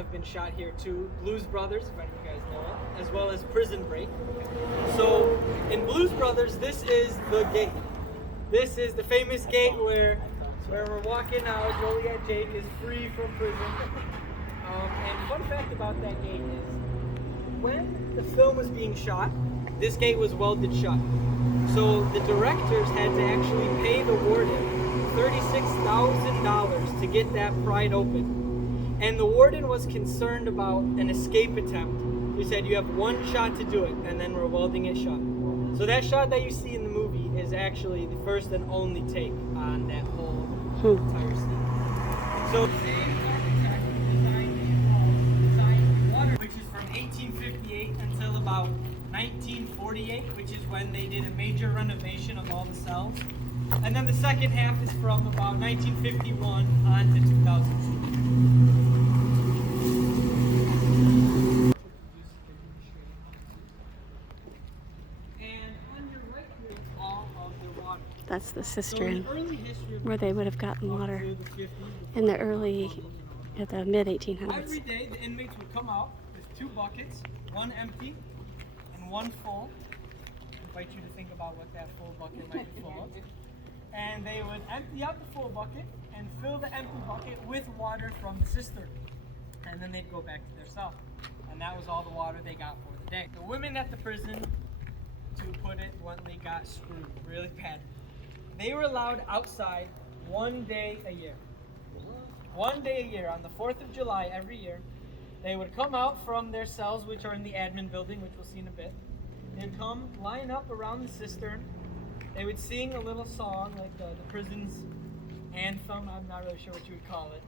have been shot here too. Blues Brothers, if any of you guys know it, as well as Prison Break. So in Blues Brothers, this is the gate. This is the famous gate where we're walking now. Joliet Jake is free from prison. And fun fact about that gate is, when the film was being shot, this gate was welded shut. So the directors had to actually pay the warden $36,000 to get that pried open. And the warden was concerned about an escape attempt. He said, you have one shot to do it, and then we're welding it shut. So that shot that you see in the movie is actually the first and only take on that whole entire scene. So the same architect designed water, which is from 1858 until about 1948, which is when they did a major renovation of all the cells. And then the second half is from about 1951 on to 2002. And on your right here is all of the water. That's the cistern So in the early history of where they would have gotten water in the mid 1800s. Every day the inmates would come out with two buckets, one empty and one full. I invite you to think about what that full bucket might be full of. And they would empty out the full bucket and fill the empty bucket with water from the cistern. And then they'd go back to their cell. And that was all the water they got for the day. The women at the prison, to put it bluntly, got screwed really bad. They were allowed outside one day a year. One day a year, on the 4th of July every year, they would come out from their cells, which are in the admin building, which we'll see in a bit. They'd come, line up around the cistern. They would sing a little song, like the prison's anthem, I'm not really sure what you would call it.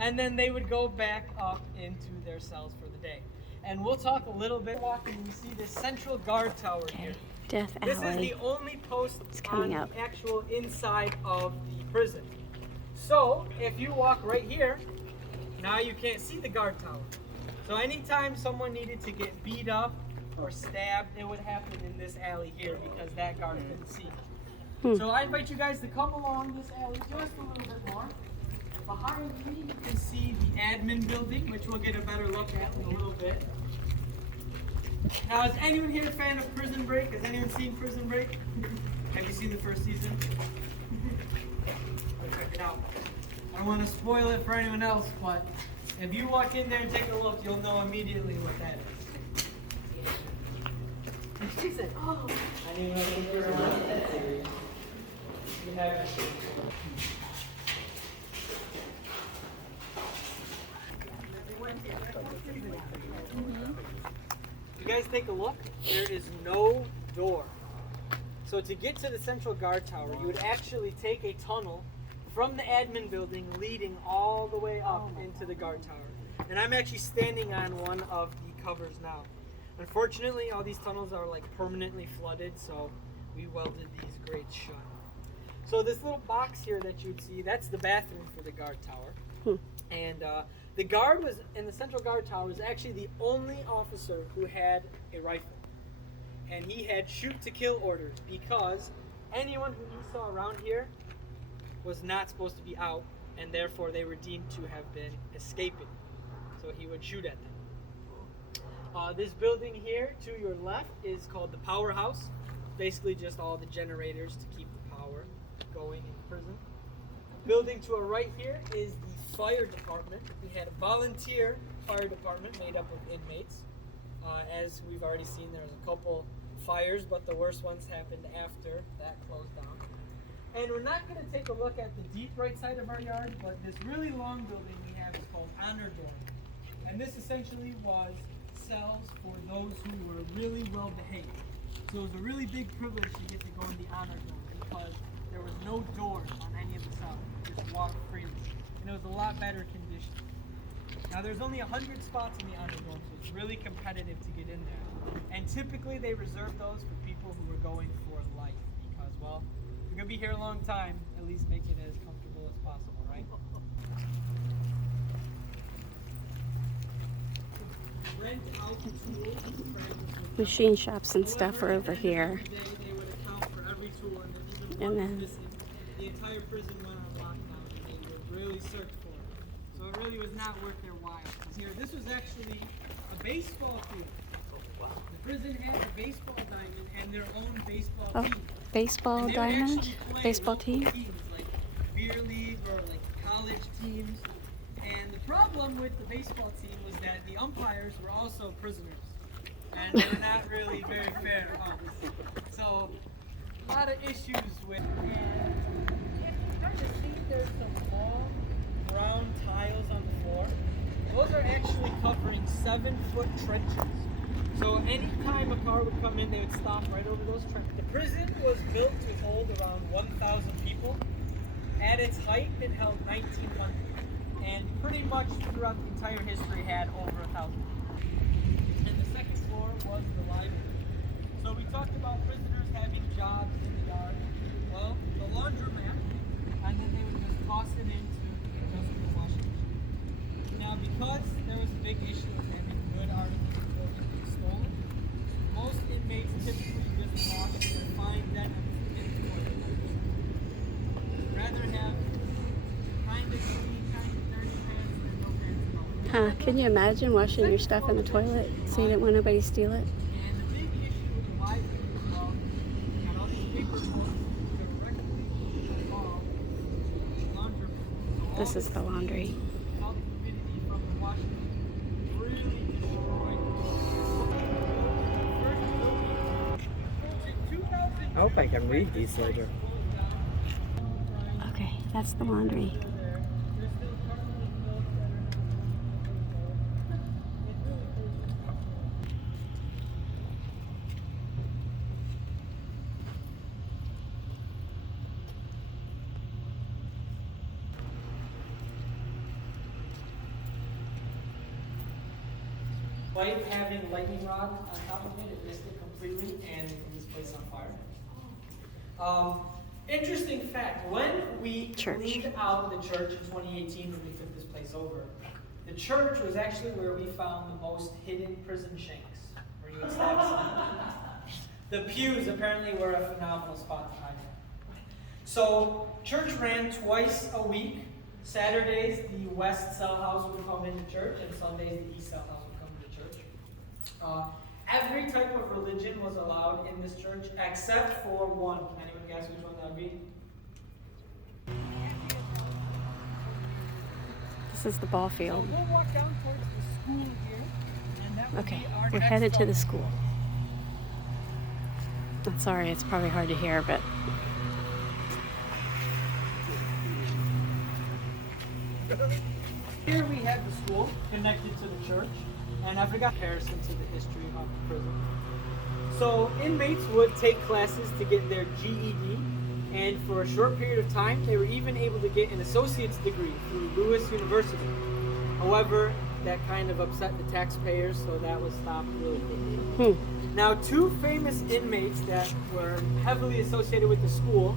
And then they would go back up into their cells for the day. And we'll talk a little bit, walking, you see this central guard tower here. Death This is Alley. the only post coming on up. the actual inside of the prison. So, if you walk right here, now you can't see the guard tower. So anytime someone needed to get beat up or stabbed, it would happen in this alley here because that guard couldn't see. So I invite you guys to come along this alley just a little bit more. Behind me, you can see the admin building, which we'll get a better look at in a little bit. Now, is anyone here a fan of Prison Break? Has anyone seen Prison Break? Have you seen the first season? Check it out. I don't want to spoil it for anyone else, but if you walk in there and take a look, you'll know immediately what that is. She said, oh. Anyone else think you're around that series? You have it. You guys take a look. There is no door. So to get to the central guard tower, you would actually take a tunnel from the admin building leading all the way up into the guard tower. And I'm actually standing on one of the covers now. Unfortunately, all these tunnels are like permanently flooded, so we welded these grates shut. So this little box here that you'd see, that's the bathroom for the guard tower. And the guard was in the central guard tower was actually the only officer who had a rifle. And he had shoot to kill orders because anyone who he saw around here was not supposed to be out, and therefore they were deemed to have been escaping. So he would shoot at them. This building here to your left is called the powerhouse. Basically just all the generators to keep the power going in the prison. Building to our right here is the fire department. We had a volunteer fire department made up of inmates. As we've already seen, there's a couple fires, but the worst ones happened after that closed down. And we're not going to take a look at the deep right side of our yard, but this really long building we have is called Honor Dorm. And this essentially was cells for those who were really well behaved. So it was a really big privilege to get to go in the Honor Dorm because there was no doors on any of the cells. You just walked freely. And it was a lot better condition. Now there's only 100 spots in the Honor Dorm, so it's really competitive to get in there. And typically they reserve those for people who are going for life because, well, if you're going to be here a long time, at least make it as comfortable as possible, right? Rent out tools. Machine shops and stuff are over here. They would account for every tool, and even And one then- missing. The entire prison went on lockdown, and they would really search for it. So it really was not worth their while. Here, this was actually a baseball field. The prison had a baseball diamond and their own baseball team. Baseball And they would diamond? actually play Baseball local team? teams, like beer league or like college teams. And the problem with the baseball team was that the umpires were also prisoners. And they were not really very fair umps. So a lot of issues with. And if you kind of see, there's some long brown tiles on the floor. Those are actually covering 7-foot trenches. So anytime a car would come in, they would stop right over those trenches. The prison was built to hold around 1,000 people. At its height, it held 1,900. And pretty much throughout the entire history had over 1,000. And the second floor was the library. So we talked about prisoners having jobs in the yard. Well, the laundromat, and then they would just toss it into the adjustable washing machine. Now, because there was a big issue of having good articles of clothing being stolen, most inmates typically just wash their fine denim in the toilet. Rather have kind of clean, kind of dirty pants than no pants at all. Can you imagine washing your stuff in the toilet so you didn't want nobody to steal it? And the big issue with the library as well, got all these paper books directly above the laundromat. This is the laundry. All the humidity from the washing really destroyed I hope I can read these later. Okay, that's the laundry. Despite having lightning rod on top of it, it missed it completely and it was placed on fire. Interesting fact, when we cleaned out the church in 2018 when we took this place over, the church was actually where we found the most hidden prison shanks, where you would stab someone. The pews apparently were a phenomenal spot to hide in. So, church ran twice a week. Saturdays, the west cell house would come into church, and Sundays, the east cell house would come into church. Every type of religion was allowed in this church except for one. Can anyone guess which one that would be? This is the ball So field. we'll walk down towards the school here, and that would Okay, be our we're next headed to stop. the school. I'm sorry, it's probably hard to hear, but Here we have the school connected to the church, and I forgot comparison to the history of the prison. So inmates would take classes to get their GED, and for a short period of time, they were even able to get an associate's degree through Lewis University. However, that kind of upset the taxpayers, so that was stopped really quickly. Now, two famous inmates that were heavily associated with the school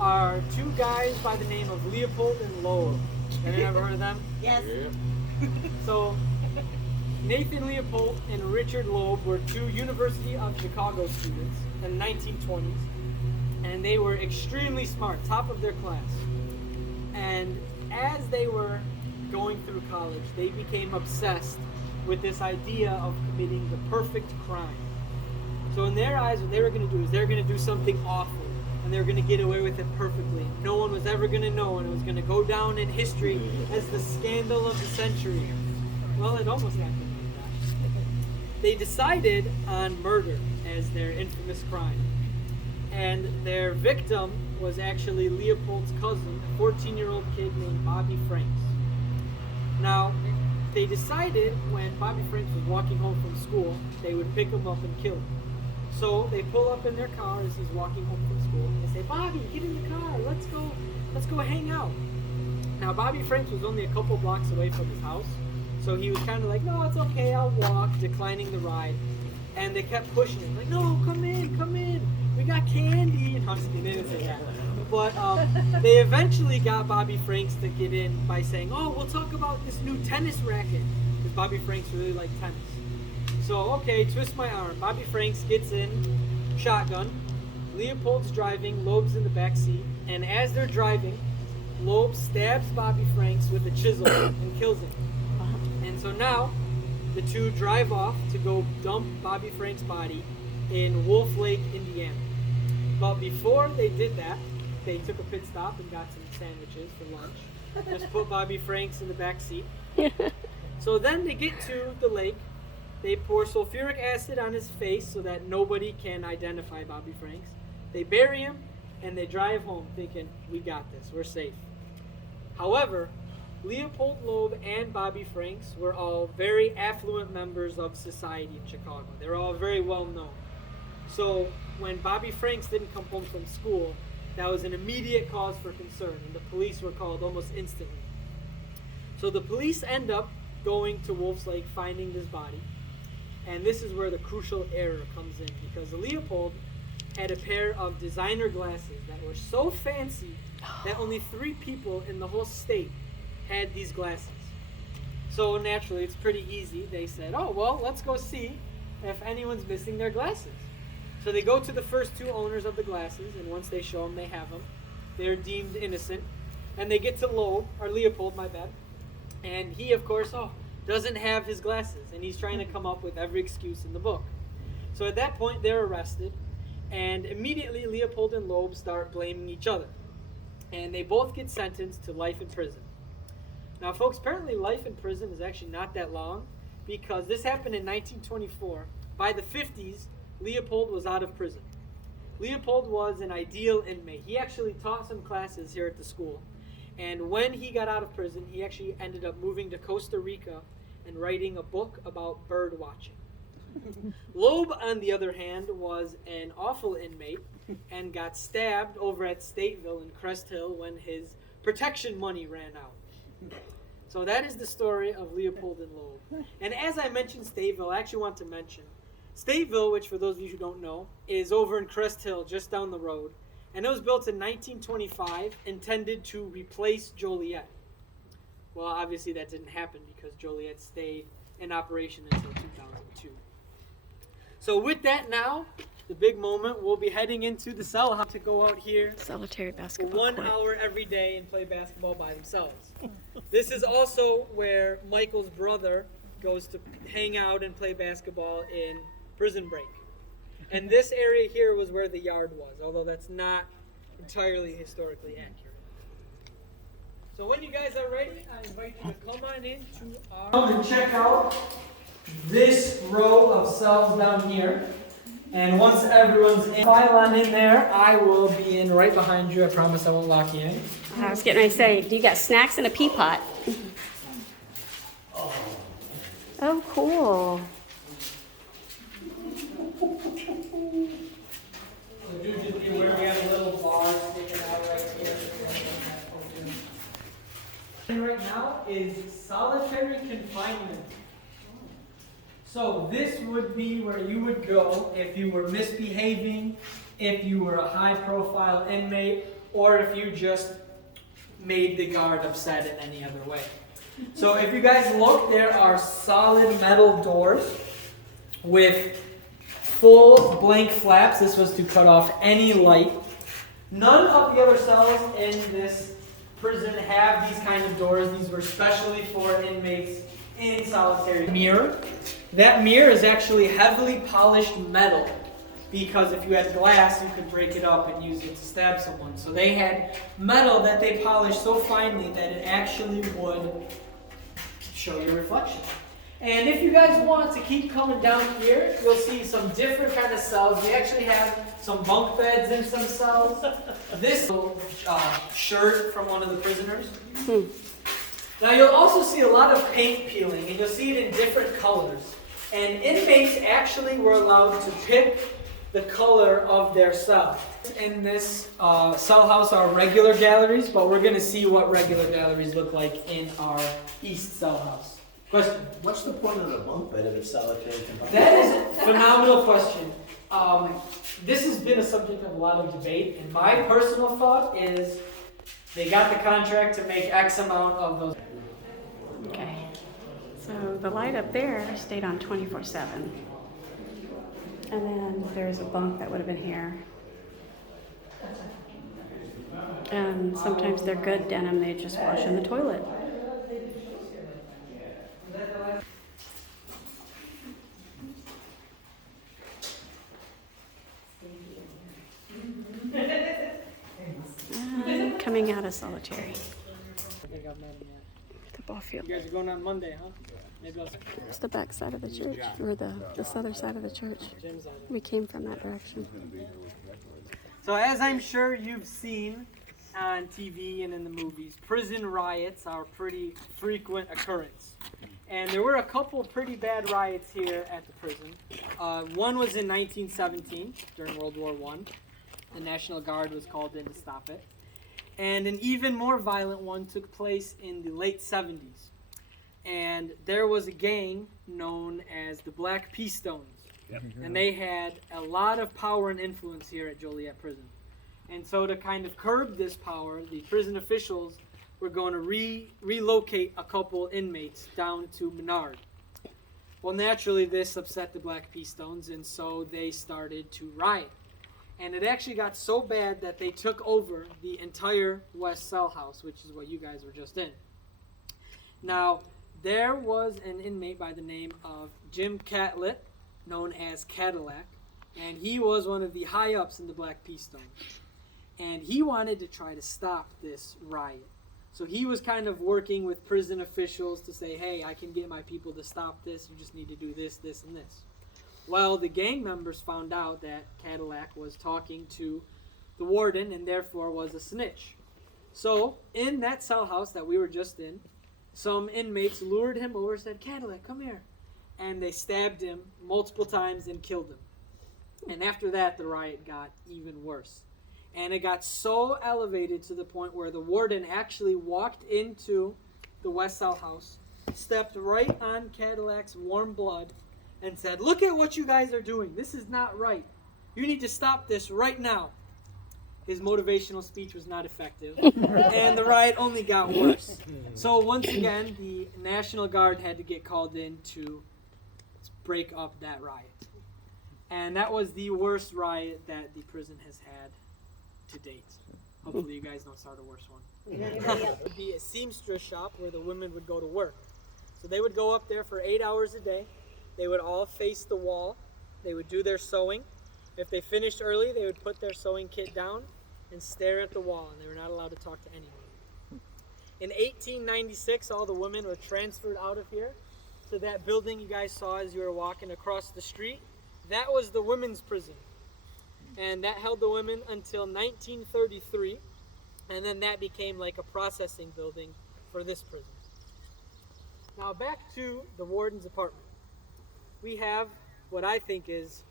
are two guys by the name of Leopold and Loeb. Have you ever heard of them? Yes. So, Nathan Leopold and Richard Loeb were two University of Chicago students in the 1920s, and they were extremely smart, top of their class. And as they were going through college, they became obsessed with this idea of committing the perfect crime. So in their eyes, what they were going to do is they were going to do something awful, and they were going to get away with it perfectly. No one was ever going to know, and it was going to go down in history as the scandal of the century. Well, it almost happened like that. They decided on murder as their infamous crime. And their victim was actually Leopold's cousin, a 14-year-old kid named Bobby Franks. Now, they decided when Bobby Franks was walking home from school, they would pick him up and kill him. So they pull up in their car as he's walking home from school. They say, "Bobby, get in the car. Let's go hang out." Now, Bobby Franks was only a couple blocks away from his house, so he was kind of like, "No, it's okay. I'll walk," declining the ride. And they kept pushing him, like, "No, come in. We got candy." And I'm just kidding, they didn't say that. But they eventually got Bobby Franks to get in by saying, "Oh, we'll talk about this new tennis racket," because Bobby Franks really liked tennis. So, okay, twist my arm. Bobby Franks gets in, shotgun. Leopold's driving, Loeb's in the back seat. And as they're driving, Loeb stabs Bobby Franks with a chisel and kills him. And so now, the two drive off to go dump Bobby Frank's body in Wolf Lake, Indiana. But before they did that, they took a pit stop and got some sandwiches for lunch. Just put Bobby Franks in the back seat. So then they get to the lake. They pour sulfuric acid on his face so that nobody can identify Bobby Franks. They bury him and they drive home thinking, we got this, we're safe. However, Leopold Loeb and Bobby Franks were all very affluent members of society in Chicago. They were all very well known. So when Bobby Franks didn't come home from school, that was an immediate cause for concern, and the police were called almost instantly. So the police end up going to Wolf's Lake, finding this body, and this is where the crucial error comes in, because Leopold had a pair of designer glasses that were so fancy that only 3 people in the whole state had these glasses. So naturally, it's pretty easy. They said, oh, well, let's go see if anyone's missing their glasses. So they go to the first 2 owners of the glasses, and once they show them they have them, they're deemed innocent. And they get to Leopold, my bad. And he, of course, doesn't have his glasses, and he's trying to come up with every excuse in the book. So at that point, they're arrested, and immediately Leopold and Loeb start blaming each other. And they both get sentenced to life in prison. Now, folks, apparently life in prison is actually not that long, because this happened in 1924. By the 50s, Leopold was out of prison. Leopold was an ideal inmate. He actually taught some classes here at the school. And when he got out of prison, he actually ended up moving to Costa Rica and writing a book about bird watching. Loeb, on the other hand, was an awful inmate and got stabbed over at Stateville in Crest Hill when his protection money ran out. So that is the story of Leopold and Loeb. And as I mentioned Stateville, I actually want to mention Stateville, which for those of you who don't know, is over in Crest Hill, just down the road. And it was built in 1925, intended to replace Joliet. Well, obviously that didn't happen because Joliet stayed in operation until 2002. So with that now, the big moment, we'll be heading into the cell house to go out here Solitary for basketball 1 court. hour every day and play basketball by themselves. This is also where Michael's brother goes to hang out and play basketball in Prison Break. And this area here was where the yard was, although that's not entirely historically accurate. So when you guys are ready, I invite you to come on into our... Come to check out this row of cells down here. And once everyone's in, file on in there, I will be in right behind you. I promise I won't lock you in. I was getting ready to say, do you got snacks in a pea pot? Oh, cool. So do just be aware we have a little bar sticking out right here. And right now is solitary confinement. So this would be where you would go if you were misbehaving, if you were a high-profile inmate, or if you just made the guard upset in any other way. So if you guys look, there are solid metal doors with full blank flaps. This was to cut off any light. None of the other cells in this prison have these kind of doors. These were specially for inmates in solitary. Mirror. That mirror is actually heavily polished metal, because if you had glass, you could break it up and use it to stab someone. So they had metal that they polished so finely that it actually would show your reflection. And if you guys want to keep coming down here, you'll see some different kind of cells. We actually have some bunk beds in some cells. This shirt from one of the prisoners. Now you'll also see a lot of paint peeling, and you'll see it in different colors. And inmates actually were allowed to pick the color of their cell. In this cell house are regular galleries, but we're going to see what regular galleries look like in our East cell house. Question? What's the point of the bunk bed if it's solitary confinement? That is a phenomenal question. This has been a subject of a lot of debate, and my personal thought is they got the contract to make X amount of those. Okay. So the light up there stayed on 24/7. And then there's a bunk that would have been here. And sometimes they're good denim, they just wash in the toilet. coming out of solitary. I think I've met him yet. The ball field. You guys are going on Monday, huh? Maybe I'll It's the back side of the church, or the southern side of the church. Jim's out of We came from that direction. So as I'm sure you've seen on TV and in the movies, prison riots are a pretty frequent occurrence. And there were a couple pretty bad riots here at the prison. One was in 1917 during World War I. The National Guard was called in to stop it. And an even more violent one took place in the late 70s. And there was a gang known as the Black Stones. Yep. And they had a lot of power and influence here at Joliet Prison. And so to kind of curb this power, the prison officials were going to relocate a couple inmates down to Menard. Well, naturally, this upset the Black Stones, and so they started to riot. And it actually got so bad that they took over the entire West Cell House, which is what you guys were just in. Now, there was an inmate by the name of Jim Catlett, known as Cadillac, and he was one of the high-ups in the Black Stones. And he wanted to try to stop this riot. So he was kind of working with prison officials to say, hey, I can get my people to stop this. You just need to do this, this, and this. Well, the gang members found out that Cadillac was talking to the warden and therefore was a snitch. So in that cell house that we were just in, some inmates lured him over and said, Cadillac, come here. And they stabbed him multiple times and killed him. And after that, the riot got even worse. And it got so elevated to the point where the warden actually walked into the West Cell House, stepped right on Cadillac's warm blood, and said, look at what you guys are doing. This is not right. You need to stop this right now. His motivational speech was not effective, and the riot only got worse. So once again, the National Guard had to get called in to break up that riot. And that was the worst riot that the prison has had to date. Hopefully you guys don't start a worse one. It would be a seamstress shop where the women would go to work. So they would go up there for 8 hours a day. They would all face the wall. They would do their sewing. If they finished early, they would put their sewing kit down and stare at the wall, and they were not allowed to talk to anyone. In 1896, all the women were transferred out of here to that building you guys saw as you were walking across the street. That was the women's prison. And that held the women until 1933, and then that became like a processing building for this prison. Now back to the warden's apartment. We have what I think is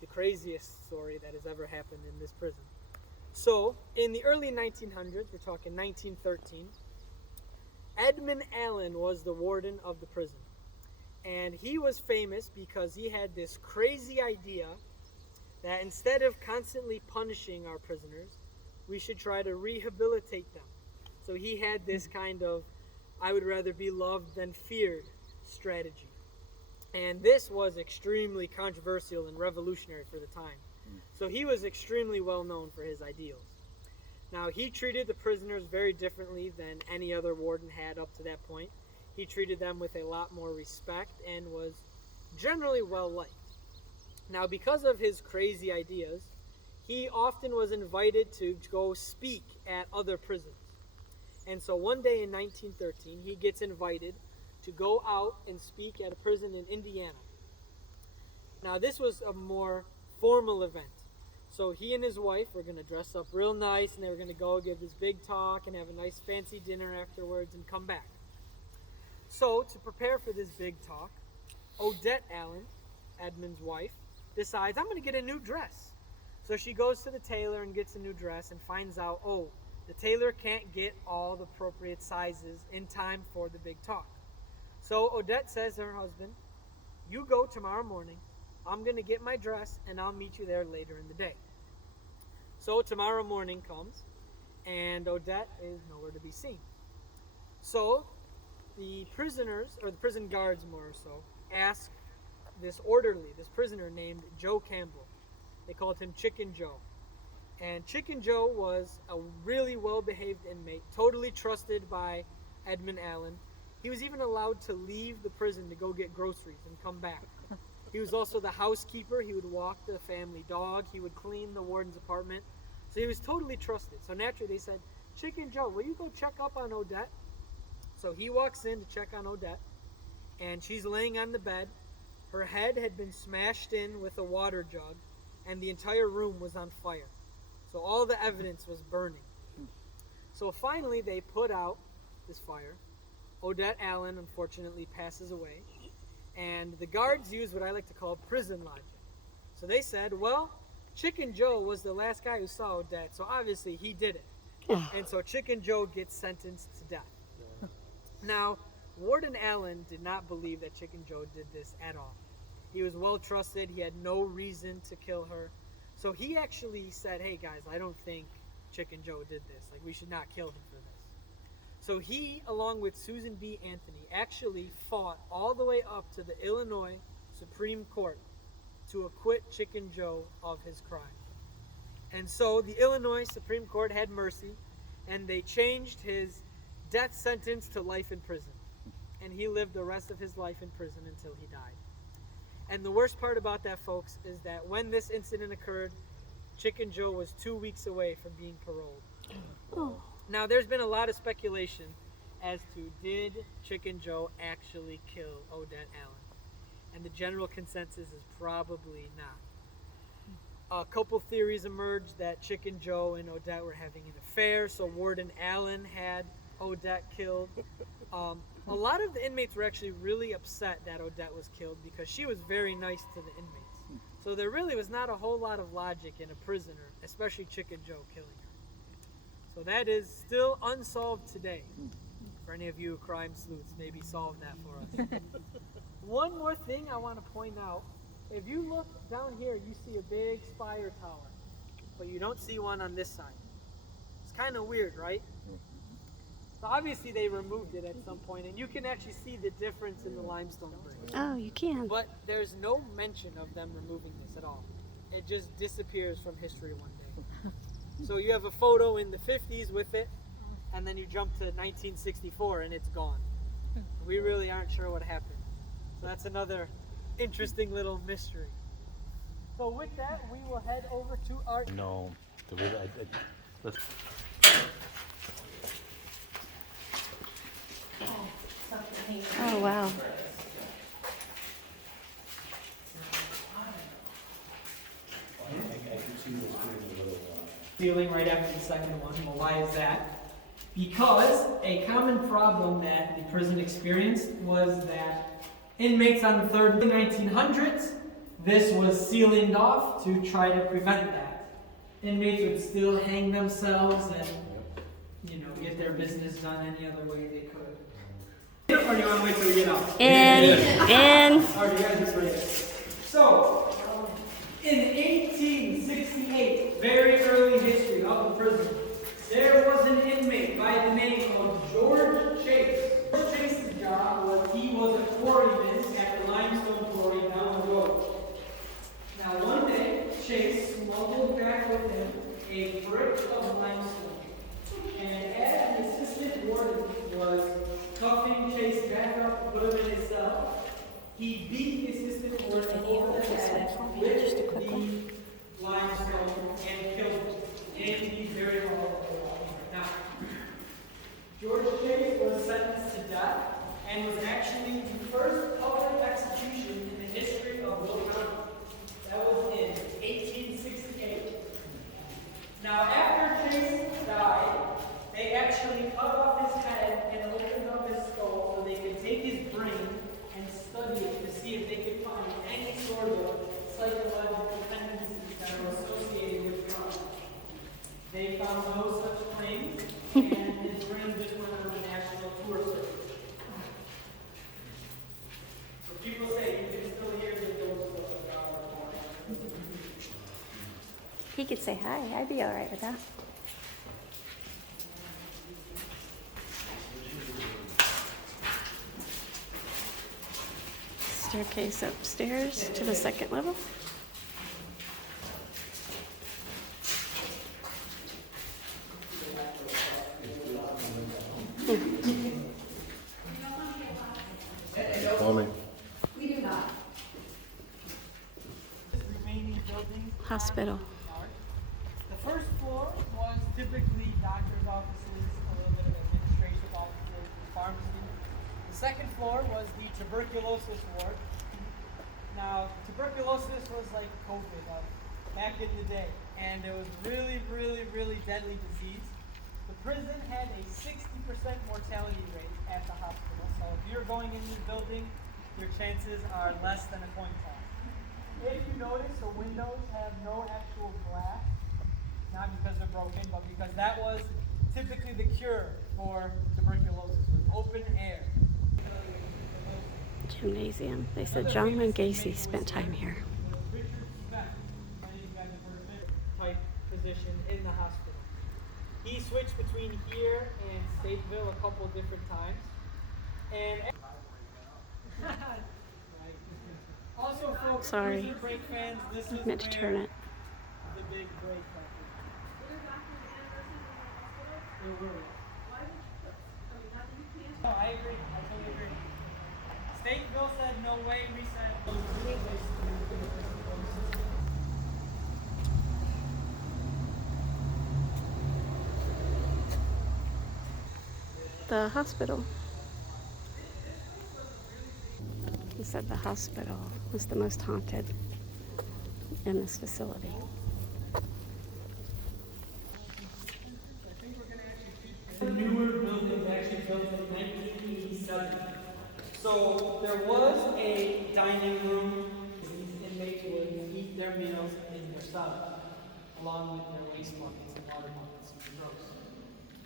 the craziest story that has ever happened in this prison. So, in the early 1900s, we're talking 1913, Edmund Allen was the warden of the prison. And he was famous because he had this crazy idea that instead of constantly punishing our prisoners, we should try to rehabilitate them. So he had this kind of, I would rather be loved than feared strategy. And this was extremely controversial and revolutionary for the time. So he was extremely well known for his ideals. Now, he treated the prisoners very differently than any other warden had up to that point. He treated them with a lot more respect and was generally well liked. Now, because of his crazy ideas, he often was invited to go speak at other prisons. And so one day in 1913, he gets invited to go out and speak at a prison in Indiana. Now, this was a more formal event. So he and his wife were going to dress up real nice, and they were going to go give this big talk and have a nice fancy dinner afterwards and come back. So to prepare for this big talk, Odette Allen, Edmund's wife, decides, I'm going to get a new dress. So she goes to the tailor and gets a new dress and finds out, oh, the tailor can't get all the appropriate sizes in time for the big talk. So Odette says to her husband, you go tomorrow morning. I'm going to get my dress, and I'll meet you there later in the day. So tomorrow morning comes, and Odette is nowhere to be seen. So the prisoners, or the prison guards more so, ask this orderly, this prisoner named Joe Campbell. They called him Chicken Joe. And Chicken Joe was a really well-behaved inmate, totally trusted by Edmund Allen. He was even allowed to leave the prison to go get groceries and come back. He was also the housekeeper. He would walk the family dog. He would clean the warden's apartment. So he was totally trusted. So naturally they said, Chicken Joe, will you go check up on Odette? So he walks in to check on Odette, and she's laying on the bed. Her head had been smashed in with a water jug, and the entire room was on fire. So all the evidence was burning. So finally, they put out this fire. Odette Allen, unfortunately, passes away. And the guards use what I like to call prison logic. So they said, well, Chicken Joe was the last guy who saw Odette, so obviously he did it. And so Chicken Joe gets sentenced to death. Now, Warden Allen did not believe that Chicken Joe did this at all. He was well trusted. He had no reason to kill her. So he actually said, hey guys, I don't think Chicken Joe did this. Like, we should not kill him for this. So he, along with Susan B. Anthony, actually fought all the way up to the Illinois Supreme Court to acquit Chicken Joe of his crime. And so the Illinois Supreme Court had mercy, and they changed his death sentence to life in prison. And he lived the rest of his life in prison until he died. And the worst part about that, folks, is that when this incident occurred, Chicken Joe was 2 weeks away from being paroled. Oh. Now, there's been a lot of speculation as to did Chicken Joe actually kill Odette Allen? And the general consensus is probably not. A couple theories emerged that Chicken Joe and Odette were having an affair, so Warden Allen had Odette killed. A lot of the inmates were actually really upset that Odette was killed because she was very nice to the inmates. So there really was not a whole lot of logic in a prisoner, especially Chicken Joe, killing her. So that is still unsolved today. For any of you crime sleuths, maybe solve that for us. One more thing I want to point out. If you look down here, you see a big spire tower, but you don't see one on this side. It's kind of weird, right? So obviously they removed it at some point, and you can actually see the difference in the limestone brick. Oh, you can. But there's no mention of them removing this at all. It just disappears from history one day. So you have a photo in the 50s with it, and then you jump to 1964 and it's gone. We really aren't sure what happened. So that's another interesting little mystery. So with that, we will head over to our... No, the way let's... Oh, wow. Ceiling right after the second one. Well, why is that? Because a common problem that the prison experienced was that inmates on the third in the 1900s, this was ceilinged off to try to prevent that. Inmates would still hang themselves and, get their business done any other way they could. Or do you want to wait till we get out? In. Or do you guys just read it? So, in 1868, very early history of the prison, there was an inmate by the name of George Chase. George Chase's job was he was a quarryman at the limestone quarry down the road. Now one day, Chase smuggled back with him a brick of limestone. And as the assistant warden was cuffing Chase back up to put him in his cell, he beat the assistant warden over the head with the limestone and killed him. And he's very horrible. Now, George Chase was sentenced to death and was actually the first public execution in the history of Will County. That was in 1868. Now, after Chase died, they actually cut off his head and opened up his skull so they could take his brain and study it to see if they could find any sort of psychological tendencies that were associated with crime. They found no such claims, and his brain just went on a national tour circuit. So people say you can still hear the ghost of God. He could say hi. I'd be all right with that. Staircase upstairs to the second level. Plumbing. Remaining buildings. Hospital. The first floor was typically doctor's offices, pharmacy. The second floor was the tuberculosis ward. Now, tuberculosis was like COVID back in the day, and it was really, really, really deadly disease. The prison had a 60% mortality rate at the hospital, so if you're going in this building, your chances are less than a coin toss. If you notice, the windows have no actual glass, not because they're broken, but because that was typically the cure for tuberculosis, with open air. Gymnasium. They said John and Gacy spent time here. Type position in the hospital. He switched between here and Stateville a couple different times. And also, folks, Sorry. prison break fans, this is Meant to turn it. the big break happens. There were. No, I agree. I totally agree. Stateville said no way. We said The hospital. He said the hospital was the most haunted in this facility. the newer buildings actually built in 1987. So there was a dining room. These inmates would eat their meals in their cells, along with their waste buckets and water buckets and drugs.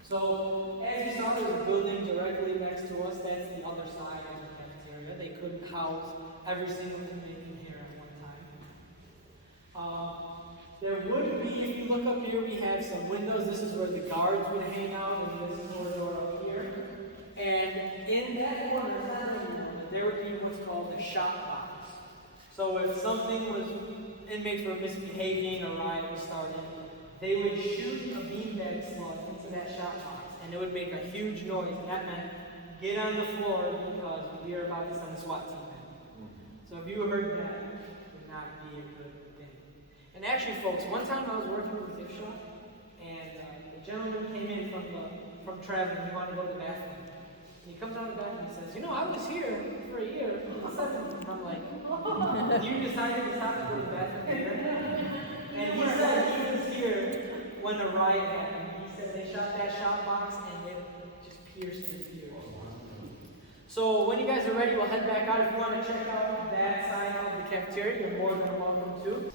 So as you saw, there's a building directly next to us. That's the other side of the cafeteria. They couldn't house every single inmate in here at one time. There would be, if you look up here, we have some windows. This is where the guards would hang out, and this is the door up here. And in that corner, there would be what's called a shot box. So if something was, inmates were misbehaving or riot was starting, they would shoot a beanbag slug into that shot box, and it would make a huge noise. And that meant get on the floor because we are about to send the SWAT team in. So if you heard that, it would not be a good thing. And actually, folks, one time I was working at a gift shop, and a gentleman came in from traveling. He wanted to go to the bathroom. And he comes out of the bathroom and says, "You know, I was here for a year." And I'm like, "You decided to stop to go to the bathroom here?" And he said he was here when the riot happened. He said they shot that shot box and it just pierced his ears. So when you guys are ready, we'll head back out. If you want to check out that side of the cafeteria, you're more than welcome to.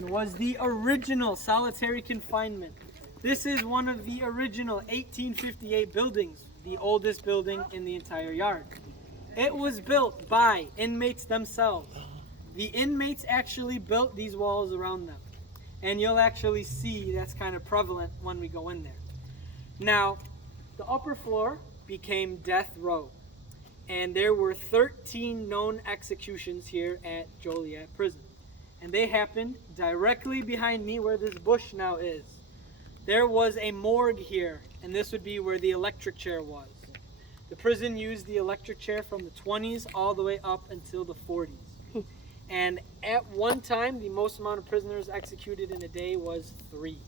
It was the original solitary confinement. This is one of the original 1858 buildings, the oldest building in the entire yard. It was built by inmates themselves. The inmates actually built these walls around them. And you'll actually see that's kind of prevalent when we go in there. Now, the upper floor became death row. And there were 13 known executions here at Joliet Prison. And they happened directly behind me where this bush now is. There was a morgue here, and this would be where the electric chair was. The prison used the electric chair from the 20s all the way up until the 40s. And at one time, the most amount of prisoners executed in a day was 3,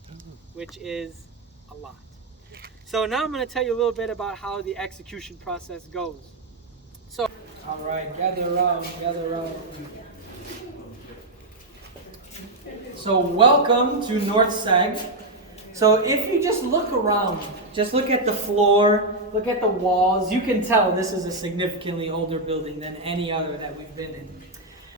which is a lot. So now I'm going to tell you a little bit about how the execution process goes. So, all right, gather around, gather around. So welcome to North Seg. So if you just look around, just look at the floor, look at the walls, you can tell this is a significantly older building than any other that we've been in.